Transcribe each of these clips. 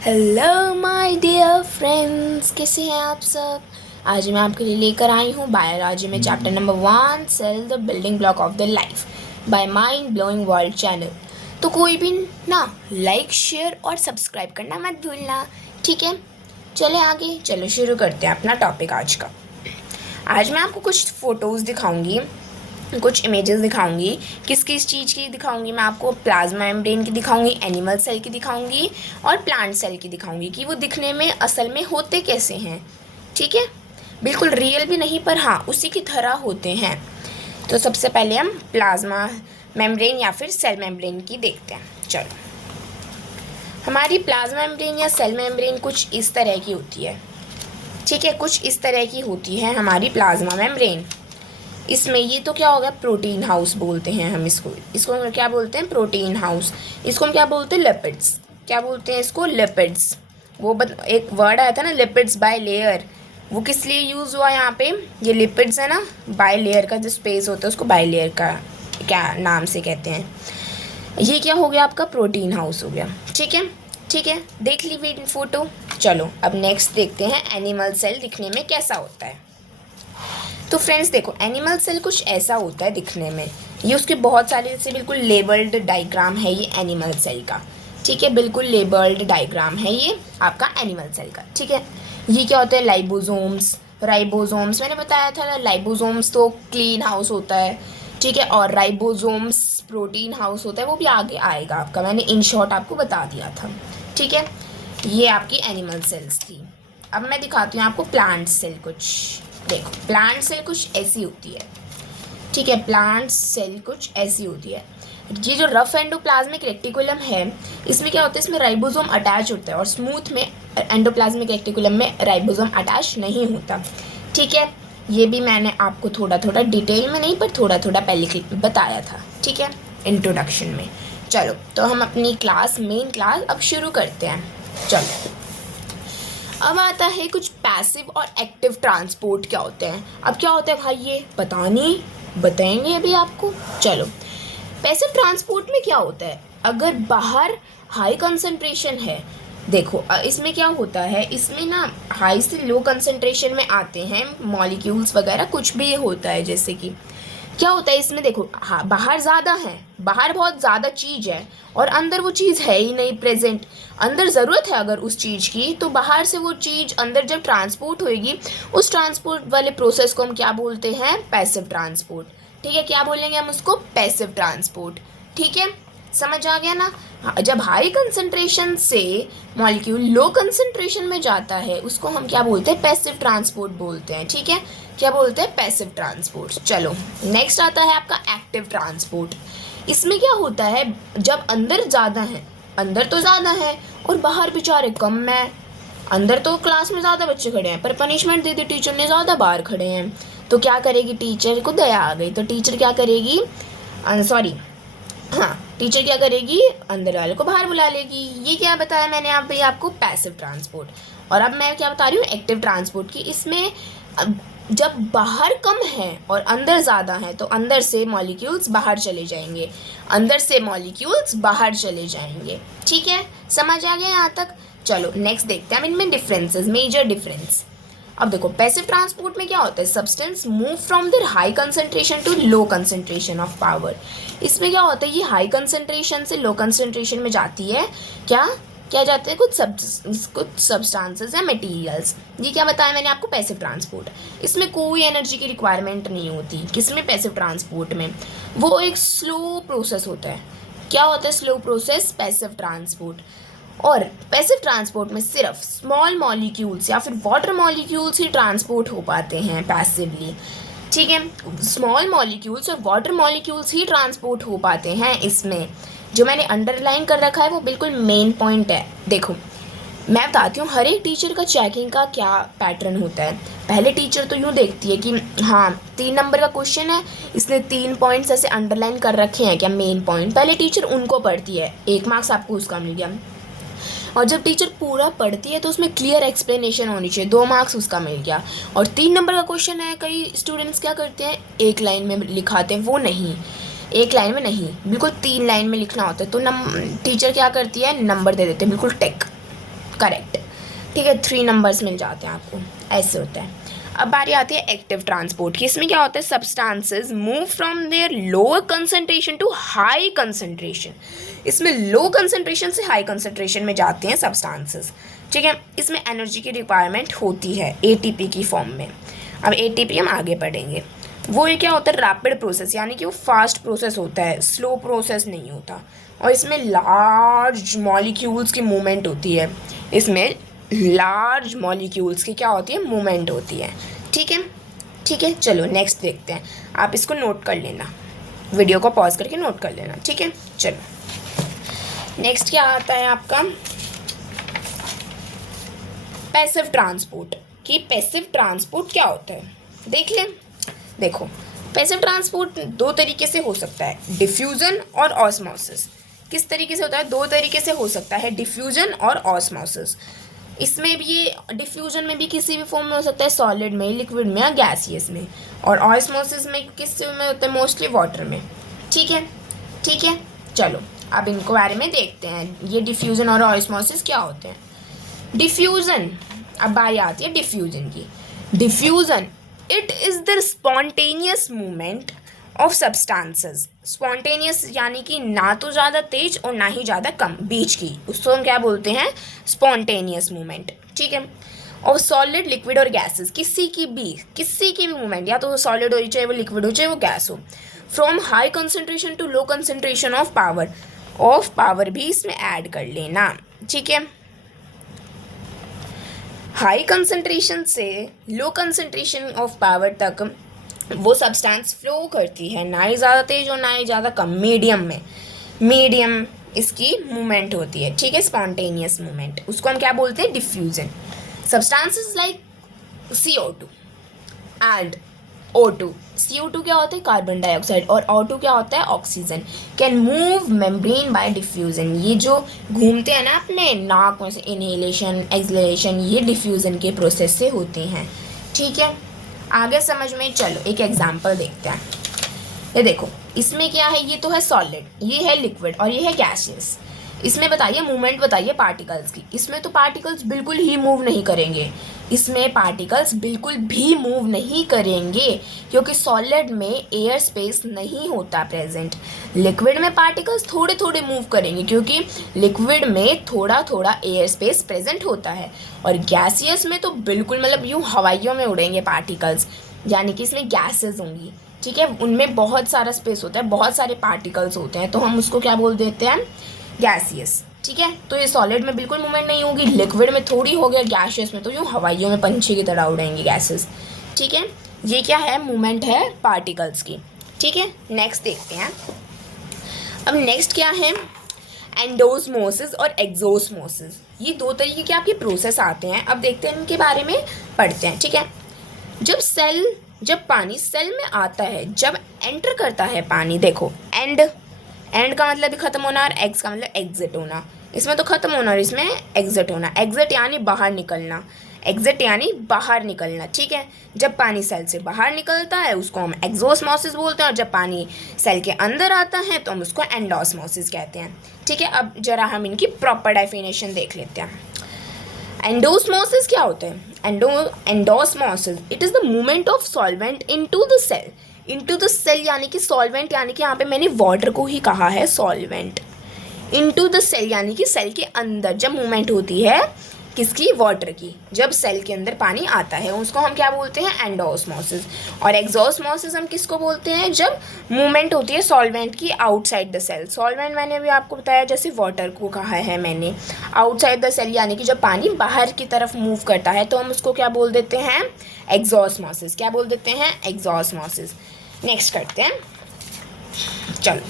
Hello my dear friends, कैसे हैं आप सब। आज मैं आपके लिए लेकर आई हूँ बायोलॉजी में chapter number 1, cell the building block of the life by mind blowing world channel. तो कोई भी ना लाइक शेयर और सब्सक्राइब करना मत भूलना, ठीक है। चले आगे, चलो शुरू करते हैं अपना टॉपिक आज का। आज मैं आपको कुछ फ़ोटोज़ दिखाऊंगी, कुछ इमेजेस दिखाऊंगी। किस किस चीज़ की दिखाऊंगी मैं आपको? प्लाज्मा मेम्ब्रेन की दिखाऊंगी, एनिमल सेल की दिखाऊंगी और प्लांट सेल की दिखाऊंगी कि वो दिखने में असल में होते कैसे हैं, ठीक है। बिल्कुल रियल भी नहीं, पर हाँ उसी की तरह होते हैं। तो सबसे पहले हम प्लाज्मा मेम्ब्रेन या फिर सेल मेम्ब्रेन की देखते हैं। चलो, हमारी प्लाज्मा मेम्ब्रेन या सेल मेम्ब्रेन कुछ इस तरह की होती है, ठीक है। कुछ इस तरह की होती है हमारी प्लाज्मा मेम्ब्रेन। इसमें ये तो क्या होगा, प्रोटीन हाउस बोलते हैं हम इसको हम क्या बोलते हैं, प्रोटीन हाउस। इसको हम क्या बोलते हैं, लिपिड्स। क्या बोलते हैं इसको, लिपिड्स। एक वर्ड आया था ना, लिपिड्स बाय लेयर, वो किस लिए यूज़ हुआ यहाँ पे? ये लिपिड्स है ना, बाय लेयर का जो स्पेस होता है उसको बाय लेयर का क्या नाम से कहते हैं। ये क्या हो गया, आपका प्रोटीन हाउस हो गया, ठीक है। ठीक है, देख ली फोटो। चलो अब नेक्स्ट देखते हैं एनिमल सेल दिखने में कैसा होता है। तो फ्रेंड्स देखो, एनिमल सेल कुछ ऐसा होता है दिखने में। ये उसके बहुत सारे जैसे बिल्कुल लेबल्ड डायग्राम है ये एनिमल सेल का, ठीक है। बिल्कुल लेबल्ड डायग्राम है ये आपका एनिमल सेल का, ठीक है। ये क्या होता है, लाइबोसोम्स, राइबोसोम्स। मैंने बताया था ना, लाइबोसोम्स तो क्लीन हाउस होता है, ठीक है, और राइबोसोम्स प्रोटीन हाउस होता है, वो भी आगे आएगा आपका। मैंने इन शॉर्ट आपको बता दिया था, ठीक है। ये आपकी एनिमल सेल्स थी। अब मैं दिखाती हूँ आपको प्लांट सेल कुछ। देखो, प्लांट सेल कुछ ऐसी होती है, ठीक है। प्लांट सेल कुछ ऐसी होती है। ये जो रफ एंडोप्लाज्मिक रेटिकुलम है, इसमें क्या होता है, इसमें राइबोसोम अटैच होता है और स्मूथ में एंडोप्लाज्मिक रेटिकुलम में राइबोसोम अटैच नहीं होता, ठीक है। ये भी मैंने आपको थोड़ा थोड़ा डिटेल में नहीं, पर थोड़ा थोड़ा पहले बताया था, ठीक है, इंट्रोडक्शन में। चलो, तो हम अपनी मेन क्लास अब शुरू करते हैं। चलो, अब आता है कुछ पैसिव और एक्टिव ट्रांसपोर्ट क्या होते हैं। अब क्या होता है भाई, ये पता नहीं, बताएंगे अभी आपको। चलो, पैसिव ट्रांसपोर्ट में क्या होता है, अगर बाहर हाई कंसंट्रेशन है, देखो इसमें क्या होता है, इसमें ना हाई से लो कंसंट्रेशन में आते हैं मॉलिक्यूल्स वगैरह, कुछ भी होता है। जैसे कि क्या होता है इसमें, देखो हाँ, बाहर ज़्यादा है, बाहर बहुत ज़्यादा चीज़ है और अंदर वो चीज़ है ही नहीं प्रेजेंट। अंदर ज़रूरत है अगर उस चीज़ की, तो बाहर से वो चीज़ अंदर जब ट्रांसपोर्ट होएगी, उस ट्रांसपोर्ट वाले प्रोसेस को हम क्या बोलते हैं, पैसिव ट्रांसपोर्ट, ठीक है। क्या बोलेंगे हम उसको, पैसिव ट्रांसपोर्ट, ठीक है। समझ आ गया ना। जब हाई कंसंट्रेशन से मॉलिक्यूल लो कंसंट्रेशन में जाता है, उसको हम क्या बोलते हैं, पैसिव ट्रांसपोर्ट बोलते हैं, ठीक है। क्या बोलते हैं, पैसिव ट्रांसपोर्ट। चलो, नेक्स्ट आता है आपका एक्टिव ट्रांसपोर्ट। इसमें क्या होता है, जब अंदर ज़्यादा है, अंदर तो ज़्यादा है और बाहर बेचारे कम है। अंदर तो क्लास में ज़्यादा बच्चे खड़े हैं, पर पनिशमेंट दे दी टीचर ने, ज़्यादा बाहर खड़े हैं। तो क्या करेगी, टीचर को दया आ गई, तो टीचर क्या करेगी, सॉरी हाँ, टीचर क्या करेगी, अंदर वाले को बाहर बुला लेगी। ये क्या बताया मैंने आप भाई आपको, पैसिव ट्रांसपोर्ट। और अब मैं क्या बता रही हूँ, एक्टिव ट्रांसपोर्ट की। इसमें जब बाहर कम है और अंदर ज़्यादा है, तो अंदर से मॉलिक्यूल्स बाहर चले जाएंगे, अंदर से मॉलिक्यूल्स बाहर चले जाएंगे, ठीक है। समझ आ गया यहाँ तक। चलो नेक्स्ट देखते हैं इनमें डिफरेंसेस, मेजर डिफरेंस। अब देखो, पैसिव ट्रांसपोर्ट में क्या होता है, substance move from their high concentration to low concentration of power. इसमें क्या होता है, ये हाई कंसंट्रेशन से लो कंसंट्रेशन में जाती है। क्या क्या जाते हैं, कुछ सब्सटेंसेस या मटेरियल्स। ये क्या बताया मैंने आपको, पैसिव ट्रांसपोर्ट। इसमें कोई एनर्जी की रिक्वायरमेंट नहीं होती, किसमें, पैसिव ट्रांसपोर्ट में। वो एक स्लो प्रोसेस होता है। क्या होता है स्लो प्रोसेस, पैसिव ट्रांसपोर्ट। और पैसिव ट्रांसपोर्ट में सिर्फ स्मॉल मॉलिक्यूल्स या फिर वाटर मॉलिक्यूल्स ही ट्रांसपोर्ट हो पाते हैं पैसिवली, ठीक है। स्मॉल मॉलिक्यूल्स और वाटर मॉलिक्यूल्स ही ट्रांसपोर्ट हो पाते हैं इसमें। जो मैंने अंडरलाइन कर रखा है वो बिल्कुल मेन पॉइंट है। देखो, मैं बताती हूँ हर एक टीचर का चेकिंग का क्या पैटर्न होता है। पहले टीचर तो यूँ देखती है कि हाँ 3 नंबर का क्वेश्चन है, इसने 3 पॉइंट्स ऐसे अंडरलाइन कर रखे हैं क्या, मेन पॉइंट। पहले टीचर उनको पढ़ती है, 1 मार्क्स आपको उसका मिल गया। और जब टीचर पूरा पढ़ती है तो उसमें क्लियर एक्सप्लेनेशन होनी चाहिए, 2 मार्क्स उसका मिल गया। और 3 नंबर का क्वेश्चन है, कई स्टूडेंट्स क्या करते हैं, 1 लाइन में लिखाते हैं, वो नहीं, 1 लाइन में नहीं, बिल्कुल 3 लाइन में लिखना होता है। तो टीचर क्या करती है, नंबर दे देते हैं, बिल्कुल टेक, करेक्ट। ठीक है, 3 नंबर्स मिल जाते हैं आपको, ऐसे होता है। अब बारी आती है एक्टिव ट्रांसपोर्ट की। इसमें क्या होता है, substances move from their lower concentration to high concentration. इसमें लो कंसंट्रेशन से हाई कंसंट्रेशन में जाते हैं सब्सटेंसेस। ठीक है, इसमें एनर्जी की रिक्वायरमेंट होती है एटीपी की फॉर्म में। अब एटीपी हम आगे पढ़ेंगे। वो ये क्या होता है, रैपिड प्रोसेस, यानी कि वो फास्ट प्रोसेस होता है, स्लो प्रोसेस नहीं होता। और इसमें लार्ज मॉलिक्यूल्स की मूवमेंट होती है। इसमें लार्ज मॉलिक्यूल्स की क्या होती है, मूवमेंट होती है। ठीक है, ठीक है, चलो नेक्स्ट देखते हैं। आप इसको नोट कर लेना, वीडियो को पॉज करके नोट कर लेना। ठीक है, चलो नेक्स्ट क्या आता है आपका, पैसिव ट्रांसपोर्ट। कि पैसिव ट्रांसपोर्ट क्या होता है देख लें। देखो, पैसिव ट्रांसपोर्ट 2 तरीके से हो सकता है, डिफ्यूज़न और ऑस्मोसिस। किस तरीके से होता है, 2 तरीके से हो सकता है, डिफ्यूज़न और ऑस्मोसिस। इसमें भी ये डिफ्यूज़न में भी किसी भी फॉर्म में हो सकता है, सॉलिड में, लिक्विड में या गैसियस में। और ऑस्मोसिस में किस में होता है, मोस्टली वाटर में। ठीक है, ठीक है, चलो अब इनको बारे में देखते हैं, ये डिफ्यूज़न और ऑस्मोसिस क्या होते हैं। डिफ्यूज़न, अब बारी आती है डिफ्यूज़न की। Diffusion it is the spontaneous movement of substances. Spontaneous यानी कि ना तो ज़्यादा तेज और ना ही ज़्यादा कम, बीच की, उसको हम क्या बोलते हैं, स्पॉन्टेनियस मूवमेंट। ठीक है, और सॉलिड, लिक्विड और गैसेस, किसी की भी मूवमेंट, या तो वो सॉलिड हो, चाहे वो लिक्विड हो, चाहे वो गैस हो, from high concentration to low concentration of power भी इसमें ऐड कर लेना। ठीक है, हाई कंसंट्रेशन से लो कंसंट्रेशन ऑफ पावर तक वो सब्सटेंस फ्लो करती है, ना ही ज़्यादा तेज और ना ही ज़्यादा कम, मीडियम इसकी मूवमेंट होती है। ठीक है, स्पॉन्टेनियस मूवमेंट, उसको हम क्या बोलते हैं, diffusion. Substances like CO2 and O2। CO2 क्या होता है, कार्बन डाइऑक्साइड, और O2 क्या होता है, oxygen, can move membrane by diffusion. ये जो घूमते हैं ना अपने नाक में से, इनहेलेशन, एक्सहेलेशन, ये डिफ्यूजन के प्रोसेस से होते हैं। ठीक है, आगे समझ में, चलो एक एग्जांपल देखते हैं। ये देखो, इसमें क्या है, ये तो है सॉलिड, ये है लिक्विड और ये है गैसियस। इसमें बताइए मूवमेंट बताइए पार्टिकल्स की। इसमें तो पार्टिकल्स बिल्कुल ही मूव नहीं करेंगे, क्योंकि सॉलिड में एयर स्पेस नहीं होता प्रेजेंट। लिक्विड में पार्टिकल्स थोड़े थोड़े मूव करेंगे, क्योंकि लिक्विड में थोड़ा थोड़ा एयर स्पेस प्रेजेंट होता है। और गैसियस में तो बिल्कुल मतलब यूँ हवाइयों में उड़ेंगे पार्टिकल्स, यानी कि इसमें गैसेस होंगी। ठीक है, उनमें बहुत सारा स्पेस होता है, बहुत सारे पार्टिकल्स होते हैं, तो हम उसको क्या बोल देते हैं, गैसियस। ठीक है, तो ये सॉलिड में बिल्कुल मूवमेंट नहीं होगी, लिक्विड में थोड़ी हो गया, गैसियस में तो यूँ हवाइयों में पंछी की तरह उड़ेंगी गैसेस। ठीक है, ये क्या है, मूवमेंट है पार्टिकल्स की। ठीक है, नेक्स्ट देखते हैं। अब नेक्स्ट क्या है, एंडोस्मोसिस और एक्सोस्मोसिस। ये 2 तरीके के आपके प्रोसेस आते हैं। अब देखते हैं इनके बारे में, पढ़ते हैं। ठीक है, जब पानी सेल में आता है, जब एंटर करता है पानी, देखो एंड का मतलब ख़त्म होना और एक्स का मतलब एग्जिट होना। इसमें तो ख़त्म होना और इसमें एग्जिट होना। एग्जिट यानी बाहर निकलना। ठीक है, जब पानी सेल से बाहर निकलता है उसको हम एक्सोस्मोसिस बोलते हैं, और जब पानी सेल के अंदर आता है तो हम उसको एंडोस्मोसिस कहते हैं। ठीक है, अब जरा हम इनकी प्रॉपर डेफिनेशन देख लेते हैं। एंडोस्मोसिस क्या होता है, endosmosis it is the movement of solvent into the cell, यानी कि सॉल्वेंट, यानी कि यहाँ पे मैंने वाटर को ही कहा है सॉल्वेंट। इनटू द सेल यानी कि सेल के अंदर जब मूवमेंट होती है, किसकी, वाटर की, जब सेल के अंदर पानी आता है, उसको हम क्या बोलते हैं, एंडोस्मोसिस। और एक्सोस्मोसिस हम किसको बोलते हैं, जब मूवमेंट होती है सॉल्वेंट की आउटसाइड द सेल। सॉल्वेंट मैंने अभी आपको बताया, जैसे वाटर को कहा है मैंने, आउटसाइड द सेल यानी कि जब पानी बाहर की तरफ मूव करता है तो हम उसको क्या बोल देते हैं, एक्सोस्मोसिस। क्या बोल देते हैं, एक्सोस्मोसिस। नेक्स्ट करते हैं, चलो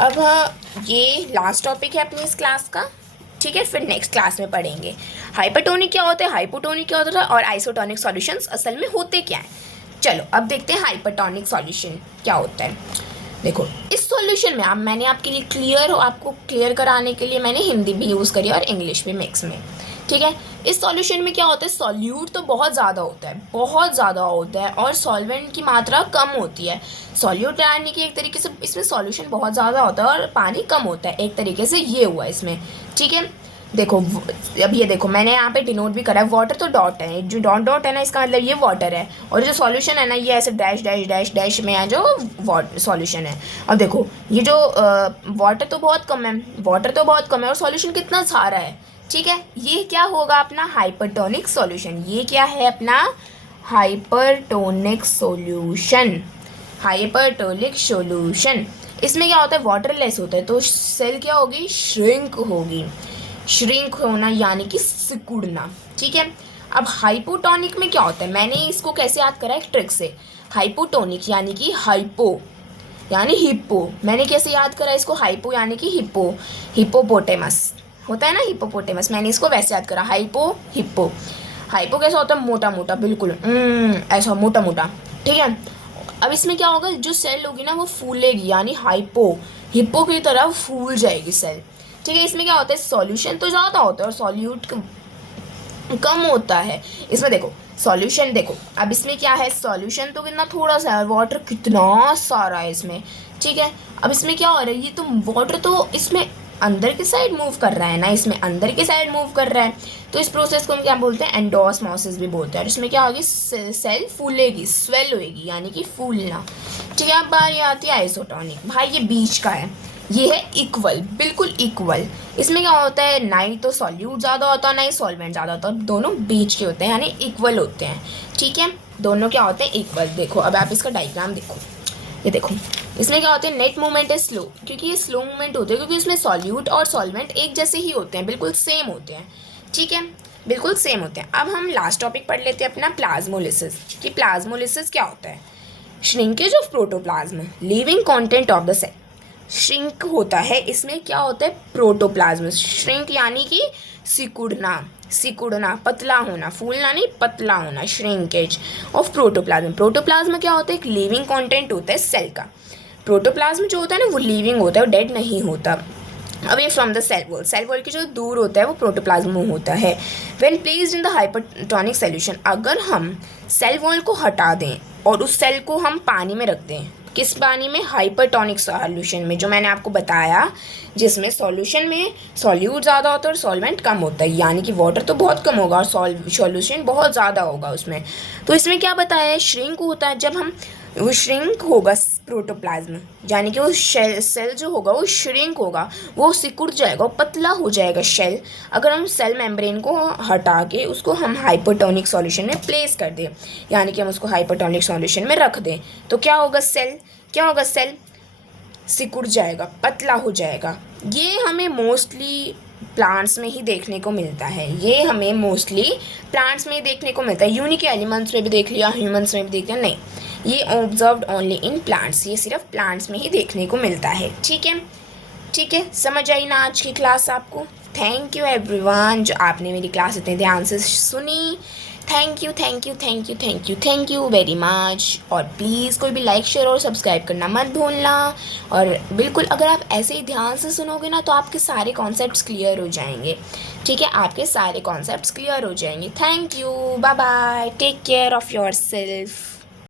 अब ये लास्ट टॉपिक है अपनी इस क्लास का। ठीक है, फिर नेक्स्ट क्लास में पढ़ेंगे हाइपरटोनिक क्या होता है, हाइपोटोनिक क्या होता है, और आइसोटोनिक सॉल्यूशंस असल में होते क्या हैं। चलो अब देखते हैं हाइपरटोनिक सॉल्यूशन क्या होता है। देखो, इस सॉल्यूशन में मैंने आपके लिए आपको क्लियर कराने के लिए मैंने हिंदी भी यूज़ करी और इंग्लिश भी मिक्स में। ठीक है, इस सॉल्यूशन में क्या होता है, सॉल्यूट तो बहुत ज़्यादा होता है और सॉल्वेंट की मात्रा कम होती है। सॉल्यूट यानी कि एक तरीके से इसमें सॉल्यूशन बहुत ज़्यादा होता है और पानी कम होता है, एक तरीके से ये हुआ इसमें। ठीक है, देखो अब ये देखो मैंने यहाँ पे डिनोट भी करा है, वाटर तो डॉट है, जो डॉट डॉट है ना इसका मतलब ये वाटर है, और जो सॉल्यूशन है ना ये ऐसे डैश डैश डैश डैश में है जो सॉल्यूशन है। अब देखो ये जो वाटर तो बहुत कम है, वाटर तो बहुत कम है और सॉल्यूशन कितना सारा है, ठीक है। ये क्या होगा अपना हाइपरटोनिक सॉल्यूशन, ये क्या है अपना हाइपरटोनिक सॉल्यूशन, हाइपरटोनिक सॉल्यूशन। इसमें क्या होता है वाटरलेस होता है, तो सेल क्या होगी श्रिंक होगी, श्रिंक होना यानी कि सिकुड़ना, ठीक है। अब हाइपोटोनिक में क्या होता है, मैंने इसको कैसे याद करा एक ट्रिक से, हाइपोटोनिक यानी कि हाइपो यानी हिप्पो, मैंने कैसे याद करा इसको, हाइपो यानी कि हिप्पो, हिपोपोटेमस होता है ना हिपोपोटेमस, मैंने इसको वैसे याद करा हाइपो हिप्पो। हाइपो कैसा होता है मोटा मोटा बिल्कुल ऐसा मोटा मोटा, ठीक है। अब इसमें क्या होगा जो सेल होगी ना वो फूलेगी यानी हाइपो, हिप्पो की तरह फूल जाएगी सेल, ठीक है। इसमें क्या होता है सॉल्यूशन तो ज़्यादा होता है और सॉल्यूट कम होता है। इसमें देखो सॉल्यूशन देखो, अब इसमें क्या है सॉल्यूशन तो कितना थोड़ा सा है, वाटर कितना सारा है इसमें, ठीक है। अब इसमें क्या हो रहा है, ये तो वाटर तो इसमें अंदर की साइड मूव कर रहा है ना, इसमें अंदर की साइड मूव कर रहा है, तो इस प्रोसेस को हम क्या बोलते हैं एंडोस्मोसिस भी बोलते हैं। और इसमें क्या होगी सेल फूलेगी, स्वेल होएगी यानी कि फूलना, ठीक है। अब बारी आती है आइसोटोनिक, भाई ये बीच का है, ये है इक्वल, बिल्कुल इक्वल। इसमें क्या होता है ना ही तो सॉल्यूट ज़्यादा होता है ना ही सॉल्वेंट ज़्यादा होता है, दोनों बीच के होते हैं यानी इक्वल होते हैं, ठीक है। दोनों क्या होते हैं इक्वल। देखो अब आप इसका डायग्राम देखो, ये देखो इसमें क्या होता है नेट मूवमेंट है स्लो, क्योंकि ये स्लो मूवमेंट होते हैं क्योंकि इसमें सॉल्यूट और सॉल्वेंट एक जैसे ही होते हैं, बिल्कुल सेम होते हैं, ठीक है, बिल्कुल सेम होते हैं। अब हम लास्ट टॉपिक पढ़ लेते हैं अपना प्लाज्मोलिसिस, कि प्लाज्मोलिसिस क्या होता है, shrinkage of protoplasm living content of the cell, shrink होता है इसमें क्या होता है प्रोटोप्लाज्म, श्रिंक यानी कि सिकुड़ना, सिकुड़ना पतला होना, फूलना नहीं पतला होना, श्रिंकेज ऑफ प्रोटोप्लाज्म। प्रोटोप्लाज्म क्या होता है एक लिविंग कंटेंट होता है सेल का, प्रोटोप्लाज्म जो होता है ना वो लिविंग होता है, वो डेड नहीं होता, away from the cell wall के जो दूर होता है वो प्रोटोप्लाज्म होता है। When placed in the hypertonic solution, अगर हम सेल वॉल को हटा दें और उस सेल को हम पानी में रख दें, किस पानी में हाइपरटोनिक सॉल्यूशन में, जो मैंने आपको बताया जिसमें सॉल्यूशन में सॉल्यूट ज़्यादा होता है और सॉल्वेंट कम होता है, यानी कि वाटर तो बहुत कम होगा और सॉल्यूशन बहुत ज़्यादा होगा उसमें। तो इसमें क्या बताया है श्रिंक होता है, जब हम वो श्रिंक होगा प्रोटोप्लाज्म यानी कि वो सेल जो होगा वो श्रिंक होगा, वो सिकुड़ जाएगा, वो पतला हो जाएगा शेल, अगर हम सेल मेम्ब्रेन को हटा के उसको हम हाइपरटोनिक सॉल्यूशन में प्लेस कर दें, यानी कि हम उसको हाइपरटोनिक सॉल्यूशन में रख दें, तो क्या होगा सेल, क्या होगा सेल सिकुड़ जाएगा, पतला हो जाएगा। ये हमें मोस्टली प्लांट्स में ही देखने को मिलता है, ये हमें मोस्टली प्लांट्स में ही देखने को मिलता है, यूनिक एलिमेंट्स में भी देख लिया, ह्यूमंस में भी देख लिया, नहीं, ये ऑब्जर्व्ड ओनली इन प्लांट्स, ये सिर्फ प्लांट्स में ही देखने को मिलता है, ठीक है, ठीक है। समझ आई ना आज की क्लास आपको? थैंक यू एवरीवन जो आपने मेरी क्लास इतने ध्यान से सुनी, thank you thank you thank you thank you thank you very much. और प्लीज़ कोई भी लाइक शेयर और सब्सक्राइब करना मत भूलना, और बिल्कुल अगर आप ऐसे ही ध्यान से सुनोगे ना तो आपके सारे कॉन्सेप्ट्स क्लियर हो जाएंगे, ठीक है, आपके सारे कॉन्सेप्ट्स क्लियर हो जाएंगे। Thank you, bye bye, take care of your self.